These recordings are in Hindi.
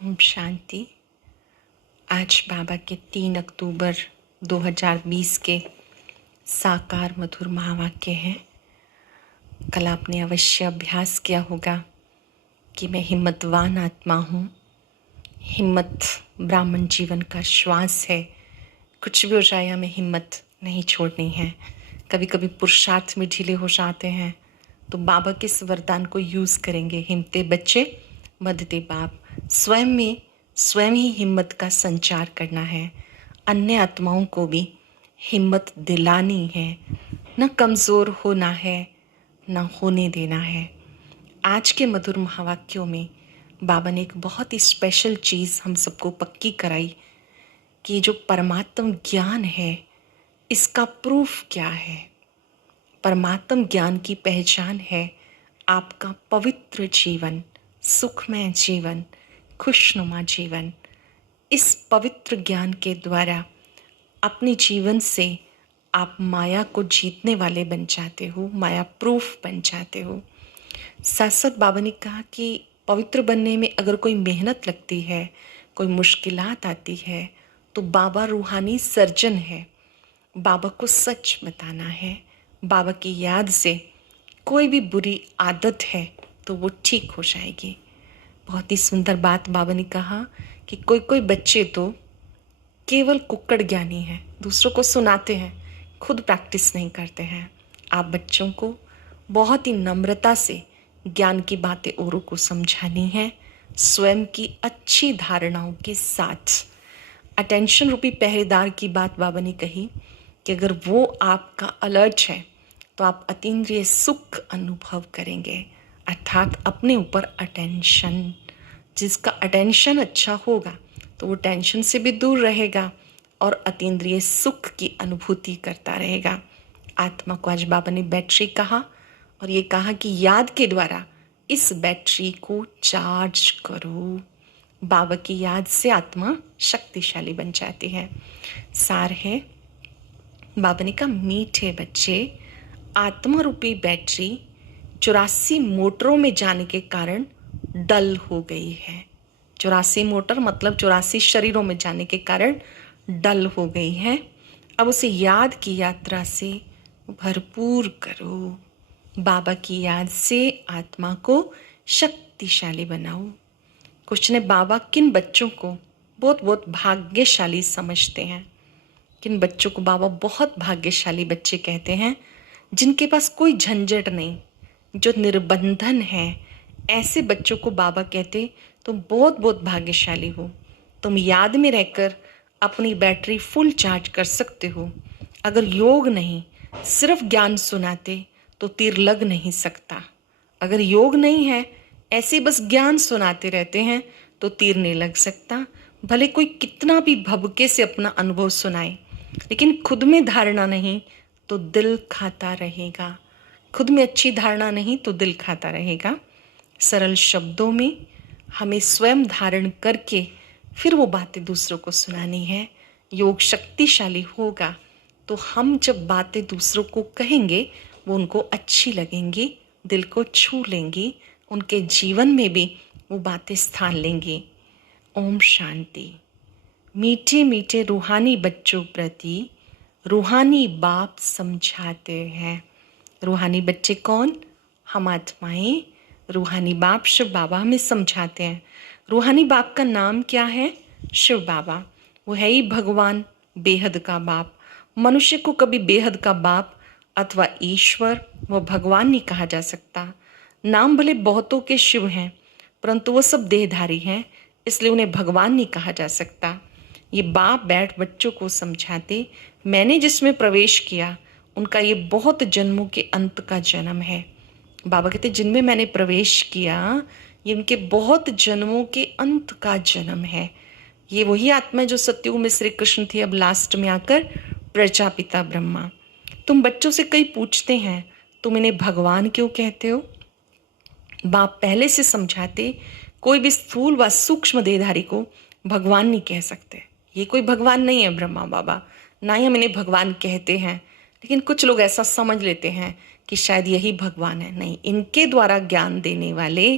ओम शांति। आज बाबा के 3 अक्टूबर 2020 के साकार मधुर महावाक्य हैं। कल आपने अवश्य अभ्यास किया होगा कि मैं हिम्मतवान आत्मा हूँ। हिम्मत ब्राह्मण जीवन का श्वास है। कुछ भी हो जाए हमें हिम्मत नहीं छोड़नी है। कभी कभी पुरुषार्थ में ढीले हो जाते हैं तो बाबा के इस वरदान को यूज़ करेंगे। हिम्मते बच्चे मददे बाप। स्वयं ही हिम्मत का संचार करना है। अन्य आत्माओं को भी हिम्मत दिलानी है। न कमज़ोर होना है, न होने देना है। आज के मधुर महावाक्यों में बाबा ने एक बहुत ही स्पेशल चीज़ हम सबको पक्की कराई कि जो परमात्म ज्ञान है इसका प्रूफ क्या है। परमात्म ज्ञान की पहचान है आपका पवित्र जीवन, सुखमय जीवन, खुशनुमा जीवन। इस पवित्र ज्ञान के द्वारा अपने जीवन से आप माया को जीतने वाले बन जाते हो, माया प्रूफ बन जाते हो। साथ साथ बाबा ने कहा कि पवित्र बनने में अगर कोई मेहनत लगती है, कोई मुश्किलात आती है, तो बाबा रूहानी सर्जन है। बाबा को सच बताना है। बाबा की याद से कोई भी बुरी आदत है तो वो ठीक हो जाएगी। बहुत ही सुंदर बात बाबा ने कहा कि कोई कोई बच्चे तो केवल कुक्कड़ ज्ञानी हैं, दूसरों को सुनाते हैं, खुद प्रैक्टिस नहीं करते हैं। आप बच्चों को बहुत ही नम्रता से ज्ञान की बातें औरों को समझानी है, स्वयं की अच्छी धारणाओं के साथ। अटेंशन रूपी पहरेदार की बात बाबा ने कही कि अगर वो आपका अलर्ट है तो आप अतीन्द्रिय सुख अनुभव करेंगे, अर्थात अपने ऊपर अटेंशन। जिसका अटेंशन अच्छा होगा तो वो टेंशन से भी दूर रहेगा और अतीन्द्रिय सुख की अनुभूति करता रहेगा। आत्मा को आज बाबा ने बैटरी कहा और ये कहा कि याद के द्वारा इस बैटरी को चार्ज करो। बाबा की याद से आत्मा शक्तिशाली बन जाती है। सार है बाबा ने कहा, मीठे बच्चे, आत्मा रूपी बैटरी 84 मोटरों में जाने के कारण डल हो गई है। 84 मोटर मतलब 84 शरीरों में जाने के कारण डल हो गई है। अब उसे याद की यात्रा से भरपूर करो। बाबा की याद से आत्मा को शक्तिशाली बनाओ। कुछ ने बाबा किन बच्चों को बहुत बहुत भाग्यशाली समझते हैं। किन बच्चों को बाबा बहुत भाग्यशाली बच्चे कहते हैं, जिनके पास कोई झंझट नहीं, जो निर्बंधन है। ऐसे बच्चों को बाबा कहते तुम बहुत बहुत भाग्यशाली हो। तुम याद में रहकर अपनी बैटरी फुल चार्ज कर सकते हो। अगर योग नहीं सिर्फ ज्ञान सुनाते तो तीर लग नहीं सकता। अगर योग नहीं है, ऐसे बस ज्ञान सुनाते रहते हैं तो तीर नहीं लग सकता। भले कोई कितना भी भबके से अपना अनुभव सुनाए, लेकिन खुद में धारणा नहीं तो दिल खाता रहेगा। खुद में अच्छी धारणा नहीं तो दिल खाता रहेगा। सरल शब्दों में हमें स्वयं धारण करके फिर वो बातें दूसरों को सुनानी है। योग शक्तिशाली होगा तो हम जब बातें दूसरों को कहेंगे वो उनको अच्छी लगेंगी, दिल को छू लेंगी, उनके जीवन में भी वो बातें स्थान लेंगी। ओम शांति। मीठे मीठे रूहानी बच्चों प्रति रूहानी बाप समझाते हैं। रूहानी बच्चे कौन? हम आत्माएं। रूहानी बाप शिव बाबा हमें समझाते हैं। रूहानी बाप का नाम क्या है? शिव बाबा। वो है ही भगवान, बेहद का बाप। मनुष्य को कभी बेहद का बाप अथवा ईश्वर व भगवान नहीं कहा जा सकता। नाम भले बहुतों के शिव हैं, परंतु वो सब देहधारी हैं, इसलिए उन्हें भगवान नहीं कहा जा सकता। ये बाप बैठ बच्चों को समझाते, मैंने जिसमें प्रवेश किया उनका ये बहुत जन्मों के अंत का जन्म है। बाबा कहते जिनमें मैंने प्रवेश किया ये उनके बहुत जन्मों के अंत का जन्म है। ये वही आत्मा जो सतयुग में श्री कृष्ण थी, अब लास्ट में आकर प्रजापिता ब्रह्मा। तुम बच्चों से कई पूछते हैं तुम इन्हें भगवान क्यों कहते हो? बाप पहले से समझाते, कोई भी स्थूल व सूक्ष्म देहधारी को भगवान नहीं कह सकते। ये कोई भगवान नहीं है ब्रह्मा बाबा, ना ही हम इन्हें भगवान कहते हैं। लेकिन कुछ लोग ऐसा समझ लेते हैं कि शायद यही भगवान है। नहीं, इनके द्वारा ज्ञान देने वाले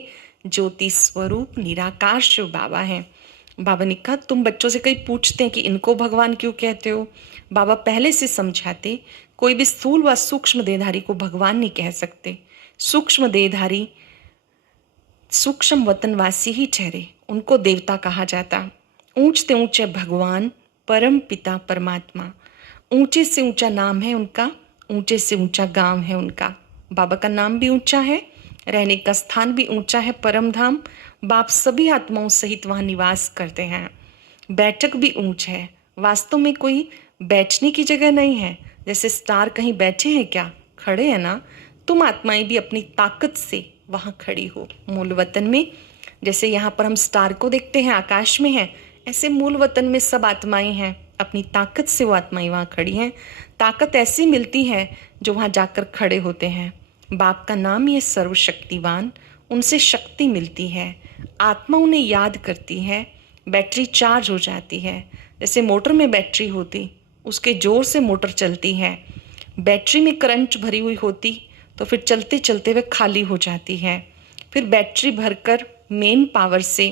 ज्योति स्वरूप निराकार शिव बाबा हैं। बाबा ने कहा तुम बच्चों से कहीं पूछते हैं कि इनको भगवान क्यों कहते हो। बाबा पहले से समझाते, कोई भी स्थूल व सूक्ष्म देहधारी को भगवान नहीं कह सकते। सूक्ष्म देहधारी सूक्ष्म वतनवासी ही ठहरे, उनको देवता कहा जाता। ऊंचते ऊंचे भगवान परम पिता परमात्मा, ऊंचे से ऊंचा नाम है उनका, ऊंचे से ऊंचा गांव है उनका। बाबा का नाम भी ऊंचा है, रहने का स्थान भी ऊंचा है, परम धाम। बाप सभी आत्माओं सहित वहाँ निवास करते हैं। बैठक भी ऊंच है, वास्तव में कोई बैठने की जगह नहीं है। जैसे स्टार कहीं बैठे हैं क्या, खड़े हैं ना। तुम आत्माएं भी अपनी ताकत से वहाँ खड़ी हो मूल वतन में। जैसे यहाँ पर हम स्टार को देखते हैं, आकाश में हैं, ऐसे मूल वतन में सब आत्माएं हैं, अपनी ताकत से वो आत्माएं वहाँ खड़ी हैं। ताकत ऐसी मिलती है जो वहाँ जाकर खड़े होते हैं। बाप का नाम ही है सर्वशक्तिवान, उनसे शक्ति मिलती है। आत्मा उन्हें याद करती है, बैटरी चार्ज हो जाती है। जैसे मोटर में बैटरी होती, उसके जोर से मोटर चलती है। बैटरी में करंट भरी हुई होती तो फिर चलते चलते वह खाली हो जाती है। फिर बैटरी भरकर मेन पावर से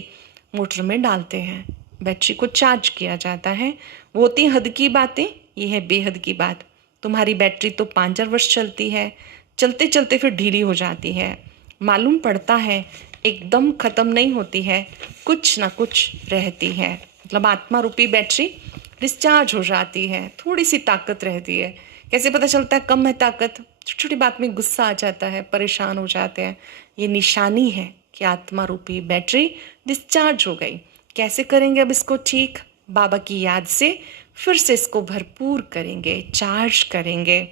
मोटर में डालते हैं, बैटरी को चार्ज किया जाता है। वो होती हद की बातें, ये है बेहद की बात। तुम्हारी बैटरी तो 5,000 वर्ष चलती है, चलते चलते फिर ढीली हो जाती है। मालूम पड़ता है एकदम ख़त्म नहीं होती है, कुछ ना कुछ रहती है। मतलब आत्मा रूपी बैटरी डिस्चार्ज हो जाती है, थोड़ी सी ताकत रहती है। कैसे पता चलता है कम है ताकत, छोटी छोटी बात में गुस्सा आ जाता है, परेशान हो जाते हैं। ये निशानी है कि आत्मा रूपी बैटरी डिस्चार्ज हो गई। कैसे करेंगे अब इसको ठीक, बाबा की याद से फिर से इसको भरपूर करेंगे, चार्ज करेंगे।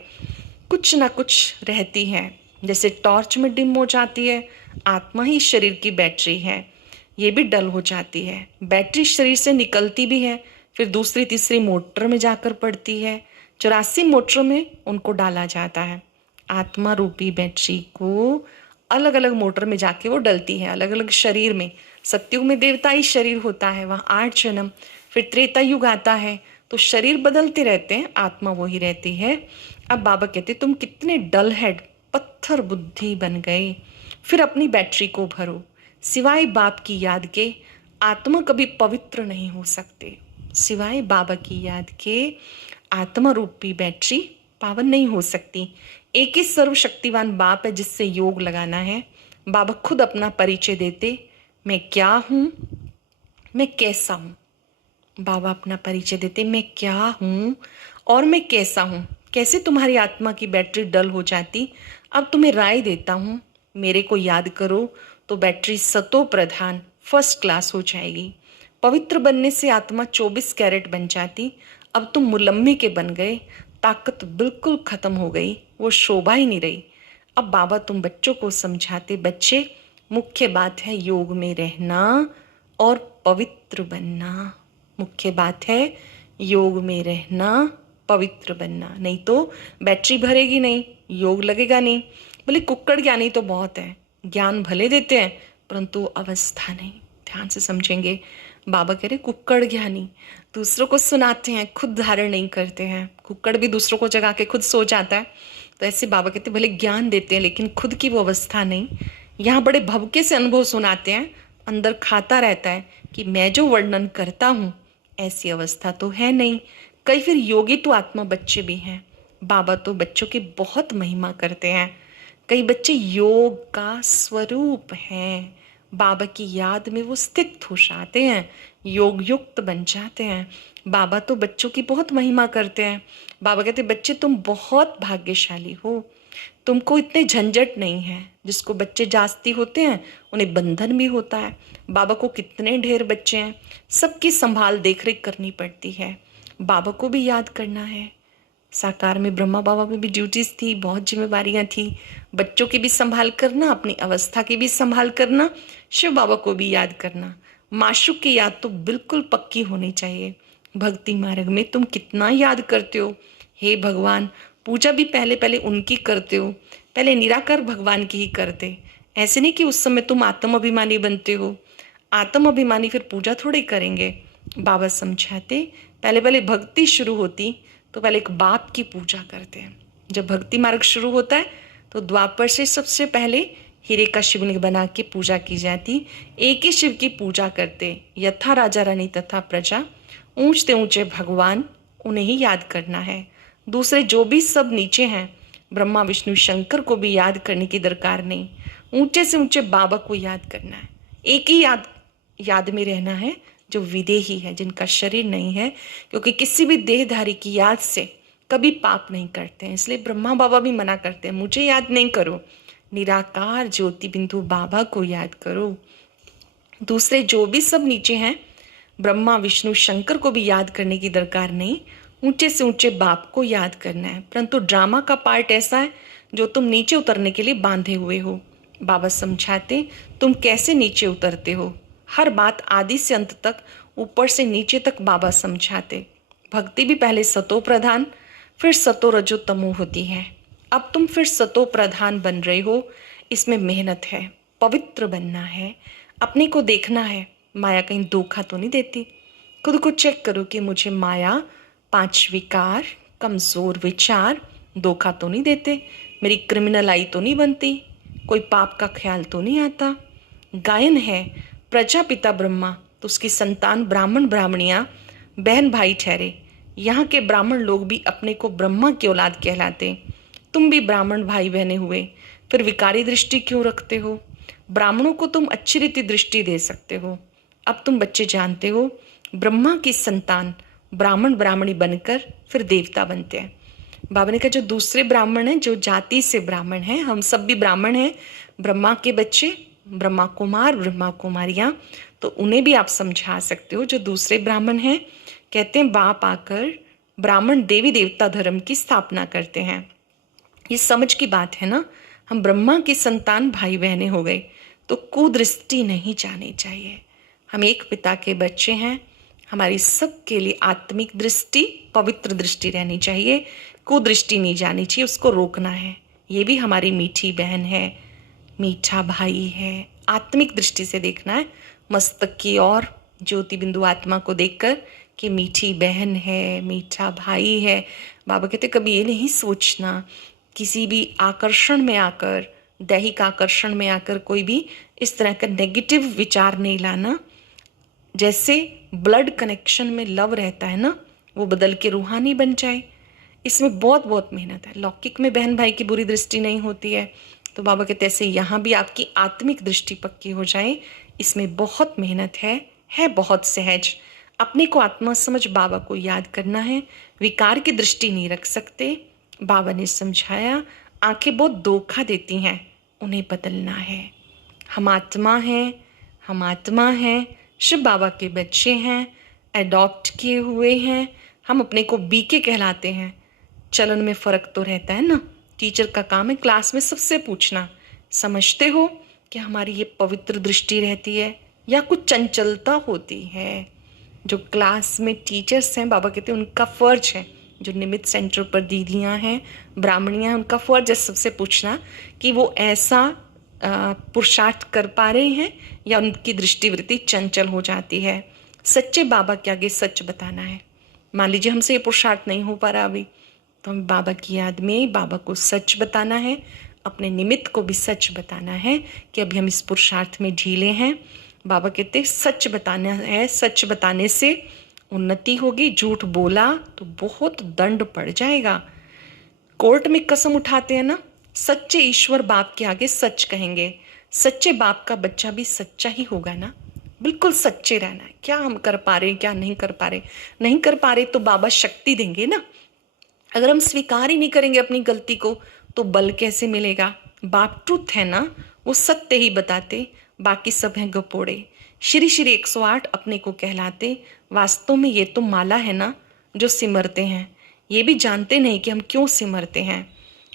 कुछ ना कुछ रहती है, जैसे टॉर्च में डिम हो जाती है, आत्मा ही शरीर की बैटरी है, ये भी डल हो जाती है। बैटरी शरीर से निकलती भी है, फिर दूसरी तीसरी मोटर में जाकर पड़ती है, 84 मोटरों में उनको डाला जाता है। आत्मा रूपी बैटरी को अलग अलग मोटर में जाके वो डलती है, अलग अलग शरीर में। सत्युग में देवताई शरीर होता है, वहाँ 8 जन्म। फिर त्रेता युग आता है तो शरीर बदलते रहते हैं, आत्मा वही रहती है। अब बाबा कहते तुम कितने डल हेड पत्थर बुद्धि बन गए, फिर अपनी बैटरी को भरो। सिवाय बाप की याद के आत्मा कभी पवित्र नहीं हो सकते। सिवाय बाबा की याद के आत्मा रूपी बैटरी पावन नहीं हो सकती। एक ही सर्वशक्तिवान बाप है जिससे योग लगाना है। बाबा खुद अपना परिचय देते, मैं क्या हूँ, मैं कैसा हूँ। बाबा अपना परिचय देते, मैं क्या हूँ और मैं कैसा हूँ। कैसे तुम्हारी आत्मा की बैटरी डल हो जाती, अब तुम्हें राय देता हूँ, मेरे को याद करो तो बैटरी सतो प्रधान फर्स्ट क्लास हो जाएगी। पवित्र बनने से आत्मा 24 कैरेट बन जाती, अब तुम मुलम्मे के बन गए, ताकत बिल्कुल ख़त्म हो गई, वो शोभा ही नहीं रही। अब बाबा तुम बच्चों को समझाते, बच्चे मुख्य बात है योग में रहना और पवित्र बनना। मुख्य बात है योग में रहना, पवित्र बनना, नहीं तो बैटरी भरेगी नहीं, योग लगेगा नहीं। बोले कुक्कड़ ज्ञानी तो बहुत है, ज्ञान भले देते हैं परंतु अवस्था नहीं। ध्यान से समझेंगे, बाबा कह रहे कुक्कड़ ज्ञानी दूसरों को सुनाते हैं, खुद धारण नहीं करते हैं। कुक्कड़ भी दूसरों को जगा के खुद सो जाता है, तो ऐसे बाबा कहते भले ज्ञान देते हैं लेकिन खुद की वो अवस्था नहीं। यहाँ बड़े भवके से अनुभव सुनाते हैं, अंदर खाता रहता है कि मैं जो वर्णन करता हूँ ऐसी अवस्था तो है नहीं। कई फिर योगी तो आत्मा बच्चे भी हैं, बाबा तो बच्चों की बहुत महिमा करते हैं। कई बच्चे योग का स्वरूप हैं, बाबा की याद में वो स्थित हो जाते हैं, योग युक्त बन जाते हैं। बाबा तो बच्चों की बहुत महिमा करते हैं। बाबा कहते बच्चे तुम बहुत भाग्यशाली हो, तुमको इतने झंझट नहीं है। जिसको बच्चे जास्ती होते हैं उन्हें बंधन भी होता है। बाबा को कितने ढेर बच्चे हैं, सबकी संभाल देख रेख करनी पड़ती है, बाबा को भी याद करना है। साकार में ब्रह्मा बाबा में भी ड्यूटीज थी, बहुत जिम्मेवारियां थी, बच्चों की भी संभाल करना, अपनी अवस्था की भी संभाल करना, शिव बाबा को भी याद करना। माशूक की याद तो बिल्कुल पक्की होनी चाहिए। भक्ति मार्ग में तुम कितना याद करते हो, हे भगवान। पूजा भी पहले पहले उनकी करते हो, पहले निराकार भगवान की ही करते। ऐसे नहीं कि उस समय तुम आत्म अभिमानी बनते हो, आत्म अभिमानी फिर पूजा थोड़ी करेंगे। बाबा समझाते पहले पहले भक्ति शुरू होती तो पहले एक बाप की पूजा करते हैं। जब भक्ति मार्ग शुरू होता है तो द्वापर से सबसे पहले हीरे का शिवलिंग बना के पूजा की जाती। एक ही शिव की पूजा करते, यथा राजा रानी तथा प्रजा, ऊंचते ऊंचे भगवान उन्हें ही याद करना है। दूसरे जो भी सब नीचे हैं, ब्रह्मा विष्णु शंकर को भी याद करने की दरकार नहीं। ऊंचे से ऊंचे बाबा को याद करना है। एक ही याद में रहना है जो विदेही है, जिनका शरीर नहीं है, क्योंकि किसी भी देहधारी की याद से कभी पाप नहीं करते हैं। इसलिए ब्रह्मा बाबा भी मना करते हैं, मुझे याद नहीं करो, निराकार ज्योति बिंदु बाबा को याद करो। दूसरे जो भी सब नीचे हैं, ब्रह्मा विष्णु शंकर को भी याद करने की दरकार नहीं, ऊंचे से ऊंचे बाप को याद करना है। परंतु ड्रामा का पार्ट ऐसा है जो तुम नीचे उतरने के लिए बांधे हुए हो। बाबा समझाते तुम कैसे नीचे उतरते हो। हर बात आदि से अंत तक, ऊपर से नीचे तक बाबा समझाते। भक्ति भी पहले सतो प्रधान फिर सतो रजो तमो होती है। अब तुम फिर सतो प्रधान बन रहे हो। इसमें मेहनत है, पवित्र बनना है, अपने को देखना है, माया कहीं धोखा तो नहीं देती। खुद को चेक करो कि मुझे माया, 5 विकार, कमज़ोर विचार धोखा तो नहीं देते, मेरी क्रिमिनल आई तो नहीं बनती, कोई पाप का ख्याल तो नहीं आता। गायन है प्रजापिता ब्रह्मा, तो उसकी संतान ब्राह्मण ब्राह्मणियाँ बहन भाई ठहरे। यहाँ के ब्राह्मण लोग भी अपने को ब्रह्मा की औलाद कहलाते। तुम भी ब्राह्मण भाई बहने हुए, फिर विकारी दृष्टि क्यों रखते हो? ब्राह्मणों को तुम अच्छी रीति दृष्टि दे सकते हो। अब तुम बच्चे जानते हो, ब्रह्मा की संतान ब्राह्मण ब्राह्मणी बनकर फिर देवता बनते हैं। बाबा ने कहा जो दूसरे ब्राह्मण हैं, जो जाति से ब्राह्मण हैं, हम सब भी ब्राह्मण हैं, ब्रह्मा के बच्चे, ब्रह्मा कुमार ब्रह्मा कुमारियाँ, तो उन्हें भी आप समझा सकते हो। जो दूसरे ब्राह्मण हैं, कहते हैं बाप आकर ब्राह्मण देवी देवता धर्म की स्थापना करते हैं। ये समझ की बात है ना। हम ब्रह्मा की संतान भाई बहने हो गए, तो कुदृष्टि नहीं जानी चाहिए। हम एक पिता के बच्चे हैं, हमारी सबके लिए आत्मिक दृष्टि, पवित्र दृष्टि रहनी चाहिए, कुदृष्टि नहीं जानी चाहिए, उसको रोकना है। ये भी हमारी मीठी बहन है, मीठा भाई है, आत्मिक दृष्टि से देखना है, मस्तक की ओर ज्योति बिंदु आत्मा को देखकर कि मीठी बहन है, मीठा भाई है। बाबा कहते कभी ये नहीं सोचना, किसी भी आकर्षण में आकर, दैहिक आकर्षण में आकर कोई भी इस तरह का नेगेटिव विचार नहीं लाना। जैसे ब्लड कनेक्शन में लव रहता है ना, वो बदल के रूहानी बन जाए। इसमें बहुत बहुत मेहनत है। लौकिक में बहन भाई की बुरी दृष्टि नहीं होती है, तो बाबा कहते ऐसे यहाँ भी आपकी आत्मिक दृष्टि पक्की हो जाए। इसमें बहुत मेहनत है बहुत सहज। अपने को आत्मा समझ बाबा को याद करना है, विकार की दृष्टि नहीं रख सकते। बाबा ने समझाया आंखें बहुत धोखा देती हैं, उन्हें बदलना है। हम आत्मा हैं, शिव बाबा के बच्चे हैं, एडॉप्ट किए हुए हैं। हम अपने को बीके कहलाते हैं। चलन में फ़र्क तो रहता है ना। टीचर का काम है क्लास में सबसे पूछना, समझते हो कि हमारी ये पवित्र दृष्टि रहती है या कुछ चंचलता होती है? जो क्लास में टीचर्स हैं, बाबा कहते हैं उनका फ़र्ज है, जो निमित्त सेंटर पर दीदियाँ हैं, ब्राह्मणियाँ हैं, उनका फ़र्ज है सबसे पूछना कि वो ऐसा पुरुषार्थ कर पा रहे हैं या उनकी दृष्टिवृत्ति चंचल हो जाती है। सच्चे बाबा के आगे सच बताना है। मान लीजिए हमसे ये पुरुषार्थ नहीं हो पा रहा अभी, तो हम बाबा की याद में बाबा को सच बताना है, अपने निमित्त को भी सच बताना है कि अभी हम इस पुरुषार्थ में ढीले हैं। बाबा कहते सच बताना है, सच बताने से उन्नति होगी। झूठ बोला तो बहुत दंड पड़ जाएगा। कोर्ट में कसम उठाते हैं ना, सच्चे ईश्वर बाप के आगे सच कहेंगे। सच्चे बाप का बच्चा भी सच्चा ही होगा ना। बिल्कुल सच्चे रहना है। क्या हम कर पा रहे हैं, क्या नहीं कर पा रहे तो बाबा शक्ति देंगे ना। अगर हम स्वीकार ही नहीं करेंगे अपनी गलती को, तो बल कैसे मिलेगा? बाप ट्रुथ है ना, वो सत्य ही बताते, बाकी सब हैं गपोड़े। श्री श्री 108 अपने को कहलाते। वास्तव में ये तो माला है ना जो सिमरते हैं, ये भी जानते नहीं कि हम क्यों सिमरते हैं।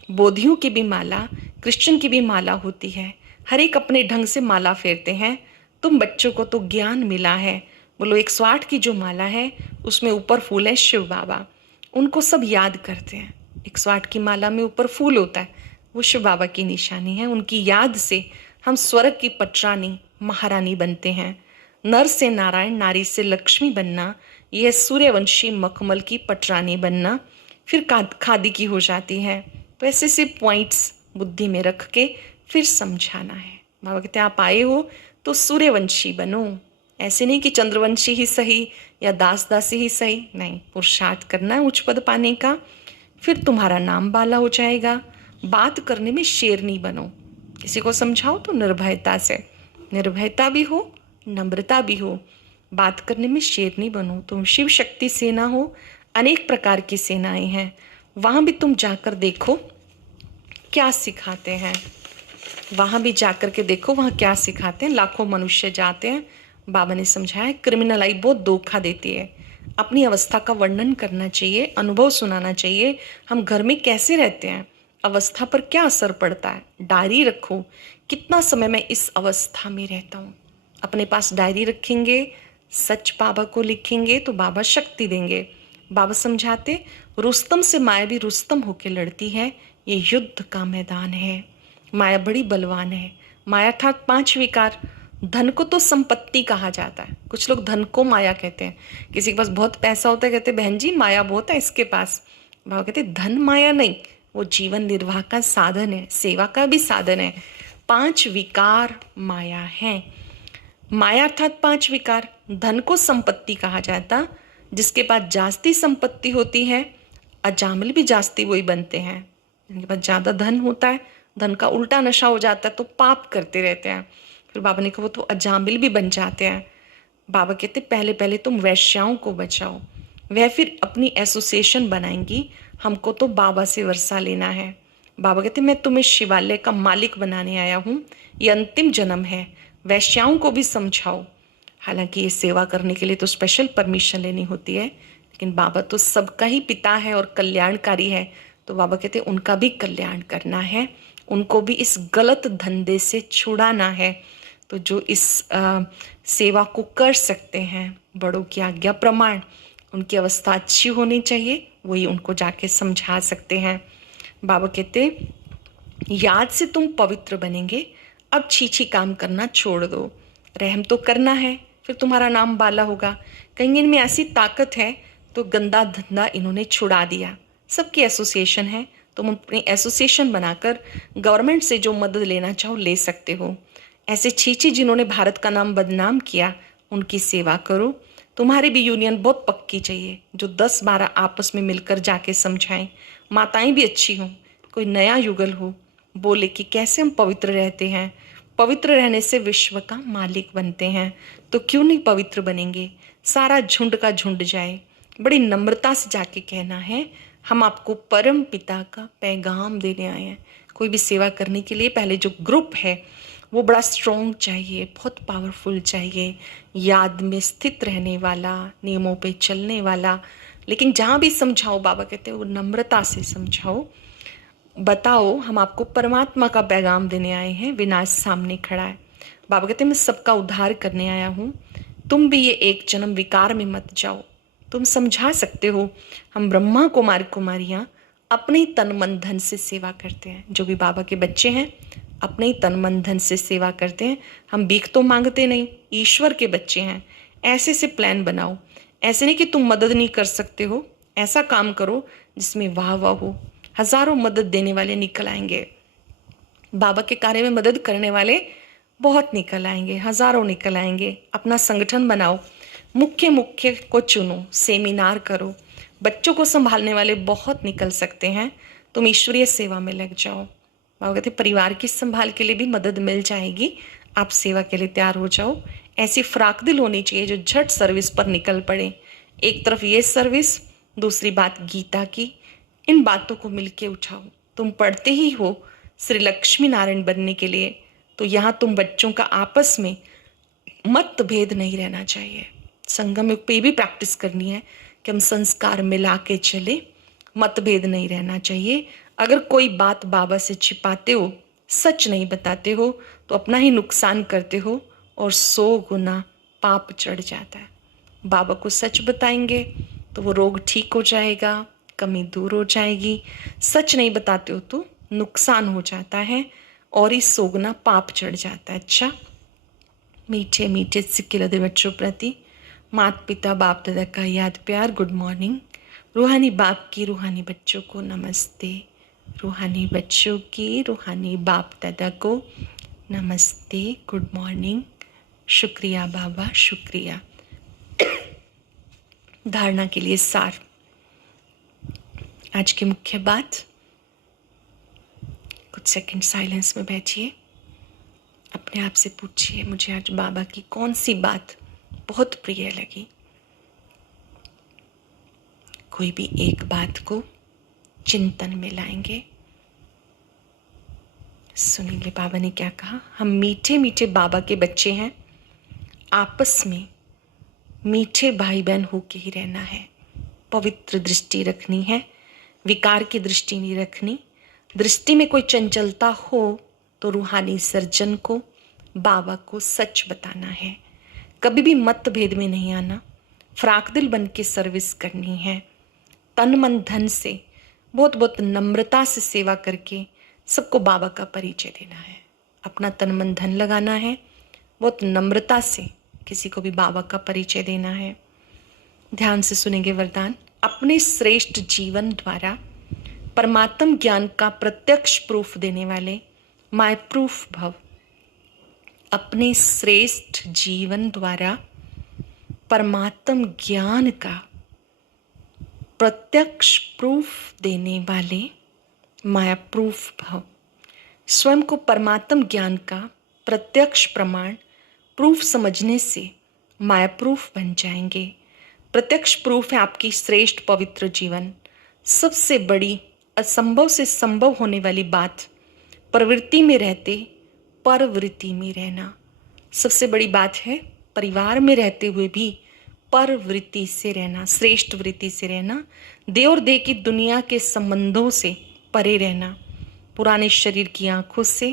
बोधियों की भी माला, क्रिश्चियन की भी माला होती है, हर एक अपने ढंग से माला फेरते हैं। तुम बच्चों को तो ज्ञान मिला है। बोलो 108 की जो माला है उसमें ऊपर फूल है शिव बाबा, उनको सब याद करते हैं। 108 की माला में ऊपर फूल होता है, वो शिव बाबा की निशानी है। उनकी याद से हम स्वर्ग की पटरानी महारानी बनते हैं। नर से नारायण, नारी से लक्ष्मी बनना, यह सूर्यवंशी मखमल की पटरानी बनना, फिर खादी की हो जाती है। तो ऐसे से पॉइंट्स बुद्धि में रख के फिर समझाना है। बाबा कहते हैं आप आए हो तो सूर्यवंशी बनो, ऐसे नहीं कि चंद्रवंशी ही सही या दास दासी ही सही, नहीं, पुरुषार्थ करना है उच्च पद पाने का, फिर तुम्हारा नाम बाला हो जाएगा। बात करने में शेरनी बनो, किसी को समझाओ तो निर्भयता से, निर्भयता भी हो, नम्रता भी हो। बात करने में शेरनी बनो। तुम शिव शक्ति सेना हो, अनेक प्रकार की सेनाएं हैं, वहाँ भी तुम जाकर देखो क्या सिखाते हैं, वहाँ भी जाकर के देखो वहाँ क्या सिखाते हैं। लाखों मनुष्य जाते हैं, बाबा ने समझाया क्रिमिनल आई बहुत धोखा देती है। अपनी अवस्था का वर्णन करना चाहिए, अनुभव सुनाना चाहिए, हम घर में कैसे रहते हैं, अवस्था पर क्या असर पड़ता है। डायरी रखो, कितना समय मैं इस अवस्था में रहता हूँ। अपने पास डायरी रखेंगे, सच बाबा को लिखेंगे तो बाबा शक्ति देंगे। बाबा समझाते रुस्तम से माया भी रुस्तम होके लड़ती है, ये युद्ध का मैदान है। माया बड़ी बलवान है। माया अर्थात 5 विकार। धन को तो संपत्ति कहा जाता है, कुछ लोग धन को माया कहते हैं। किसी के पास बहुत पैसा होता है, कहते हैं बहन जी माया बहुत है इसके पास। बाबा कहते हैं धन माया नहीं, वो जीवन निर्वाह का साधन है, सेवा का भी साधन है। 5 विकार माया है। माया अर्थात 5 विकार। धन को संपत्ति कहा जाता, जिसके पास जास्ती संपत्ति होती है, अजामिल भी जास्ती वही बनते हैं। जिनके पास ज़्यादा धन होता है, धन का उल्टा नशा हो जाता है तो पाप करते रहते हैं। फिर बाबा ने कहा वो तो अजामिल भी बन जाते हैं। बाबा कहते पहले पहले तुम वैश्याओं को बचाओ, वह फिर अपनी एसोसिएशन बनाएंगी, हमको तो बाबा से वर्षा लेना है। बाबा कहते मैं तुम्हें शिवालय का मालिक बनाने आया हूँ, ये अंतिम जन्म है। वैश्याओं को भी समझाओ। हालांकि ये सेवा करने के लिए तो स्पेशल परमिशन लेनी होती है, लेकिन बाबा तो सबका ही पिता है और कल्याणकारी है, तो बाबा कहते उनका भी कल्याण करना है, उनको भी इस गलत धंधे से छुड़ाना है। तो जो इस सेवा को कर सकते हैं, बड़ों की आज्ञा प्रमाण, उनकी अवस्था अच्छी होनी चाहिए, वही उनको जाके समझा सकते हैं। बाबा कहते याद से तुम पवित्र बनेंगे, अब छीछी काम करना छोड़ दो। रहम तो करना है, फिर तुम्हारा नाम बाला होगा। कहीं इनमें ऐसी ताकत है तो गंदा धंधा इन्होंने छुड़ा दिया। सबकी एसोसिएशन है, तुम अपनी एसोसिएशन बनाकर गवर्नमेंट से जो मदद लेना चाहो ले सकते हो। ऐसे छीछी जिन्होंने भारत का नाम बदनाम किया, उनकी सेवा करो। तुम्हारी भी यूनियन बहुत पक्की चाहिए, जो 10-12 आपस में मिलकर जाके समझाएं। माताएं भी अच्छी हों, कोई नया युगल हो, बोले कि कैसे हम पवित्र रहते हैं। पवित्र रहने से विश्व का मालिक बनते हैं, तो क्यों नहीं पवित्र बनेंगे। सारा झुंड का झुंड जाए, बड़ी नम्रता से जाके कहना है हम आपको परम पिता का पैगाम देने आए हैं। कोई भी सेवा करने के लिए पहले जो ग्रुप है वो बड़ा स्ट्रॉन्ग चाहिए, बहुत पावरफुल चाहिए, याद में स्थित रहने वाला, नियमों पे चलने वाला। लेकिन जहाँ भी समझाओ, बाबा कहते हैं वो नम्रता से समझाओ। बताओ हम आपको परमात्मा का पैगाम देने आए हैं, विनाश सामने खड़ा है। बाबा कहते हैं मैं सबका उद्धार करने आया हूँ, तुम भी ये एक जन्म विकार में मत जाओ। तुम समझा सकते हो। हम ब्रह्मा कुमार कुमारियाँ अपने ही तन मन धन से सेवा करते हैं। जो भी बाबा के बच्चे हैं अपने ही तन मन धन से सेवा करते हैं। हम भीख तो मांगते नहीं, ईश्वर के बच्चे हैं। ऐसे से प्लान बनाओ, ऐसे नहीं कि तुम मदद नहीं कर सकते हो, ऐसा काम करो जिसमें वाह वाह हो। हजारों मदद देने वाले निकल आएंगे, बाबा के कार्य में मदद करने वाले बहुत निकल आएंगे, हजारों निकल आएंगे। अपना संगठन बनाओ, मुख्य मुख्य को चुनो, सेमिनार करो। बच्चों को संभालने वाले बहुत निकल सकते हैं, तुम ईश्वरीय सेवा में लग जाओ। बाबा कहते परिवार की संभाल के लिए भी मदद मिल जाएगी, आप सेवा के लिए तैयार हो जाओ। ऐसी फराक दिल होनी चाहिए जो झट सर्विस पर निकल पड़े। एक तरफ ये सर्विस, दूसरी बात गीता की। इन बातों को मिलके उठाओ। तुम पढ़ते ही हो श्री लक्ष्मी नारायण बनने के लिए, तो यहाँ तुम बच्चों का आपस में मतभेद नहीं रहना चाहिए। संगम युग पे भी प्रैक्टिस करनी है कि हम संस्कार मिला के चले, मतभेद नहीं रहना चाहिए। अगर कोई बात बाबा से छिपाते हो, सच नहीं बताते हो, तो अपना ही नुकसान करते हो और 100 गुना पाप चढ़ जाता है। बाबा को सच बताएंगे तो वो रोग ठीक हो जाएगा, कमी दूर हो जाएगी। सच नहीं बताते हो तो नुकसान हो जाता है और इस 100 गुना पाप चढ़ जाता है। अच्छा, मीठे मीठे सिक्के लदे बच्चों प्रति माता पिता बाप दादा का याद प्यार, गुड मॉर्निंग। रूहानी बाप की रूहानी बच्चों को नमस्ते, रूहानी बच्चों की, रूहानी बाप दादा को नमस्ते, गुड मॉर्निंग, शुक्रिया बाबा, शुक्रिया। धारणा के लिए सार। आज की मुख्य बात, कुछ सेकंड साइलेंस में बैठिए, अपने आप से पूछिए मुझे आज बाबा की कौन सी बात बहुत प्रिय लगी। कोई भी एक बात को चिंतन में लाएंगे। सुनेंगे बाबा ने क्या कहा। हम मीठे मीठे बाबा के बच्चे हैं, आपस में मीठे भाई बहन होके ही रहना है। पवित्र दृष्टि रखनी है, विकार की दृष्टि नहीं रखनी। दृष्टि में कोई चंचलता हो तो रूहानी सर्जन को, बाबा को सच बताना है। कभी भी मतभेद में नहीं आना, फ्राकदिल बन के सर्विस करनी है। तन मन धन से बहुत बहुत नम्रता से सेवा करके सबको बाबा का परिचय देना है। अपना तन मन धन लगाना है, बहुत नम्रता से किसी को भी बाबा का परिचय देना है। ध्यान से सुनेंगे वरदान। अपने श्रेष्ठ जीवन द्वारा परमात्म ज्ञान का प्रत्यक्ष प्रूफ देने वाले माय प्रूफ भव। अपने श्रेष्ठ जीवन द्वारा परमात्म ज्ञान का प्रत्यक्ष प्रूफ देने वाले माया प्रूफ भव। स्वयं को परमात्म ज्ञान का प्रत्यक्ष प्रमाण प्रूफ समझने से माया प्रूफ बन जाएंगे। प्रत्यक्ष प्रूफ है आपकी श्रेष्ठ पवित्र जीवन। सबसे बड़ी असंभव से संभव होने वाली बात, प्रवृत्ति में रहते परवृत्ति में रहना। सबसे बड़ी बात है परिवार में रहते हुए भी परवृत्ति से रहना, श्रेष्ठ वृत्ति से रहना। देह और देह की दुनिया के संबंधों से परे रहना, पुराने शरीर की आंखों से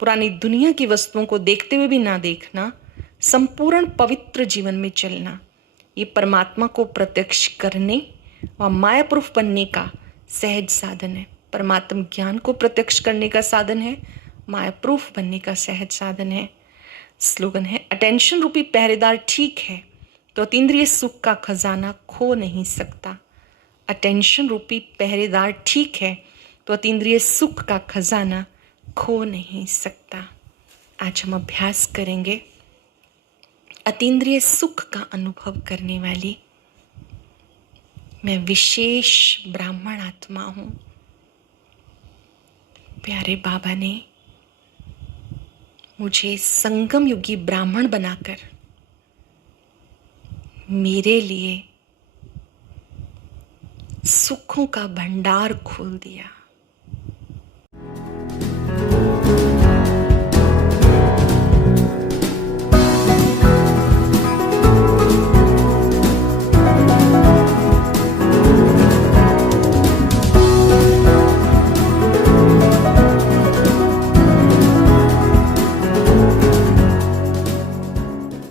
पुरानी दुनिया की वस्तुओं को देखते हुए भी ना देखना, संपूर्ण पवित्र जीवन में चलना। ये परमात्मा को प्रत्यक्ष करने और माया प्रूफ बनने का सहज साधन है। परमात्म ज्ञान को प्रत्यक्ष करने का साधन है, माया प्रूफ बनने का सहज साधन है। स्लोगन है, अटेंशन रूपी पहरेदार ठीक है तो अतीन्द्रिय सुख का खजाना खो नहीं सकता। अटेंशन रूपी पहरेदार ठीक है तो अतीन्द्रिय सुख का खजाना खो नहीं सकता। आज हम अभ्यास करेंगे अतीन्द्रिय सुख का अनुभव करने वाली मैं विशेष ब्राह्मण आत्मा हूँ। प्यारे बाबा ने मुझे संगम युगी ब्राह्मण बनाकर मेरे लिए सुखों का भंडार खोल दिया।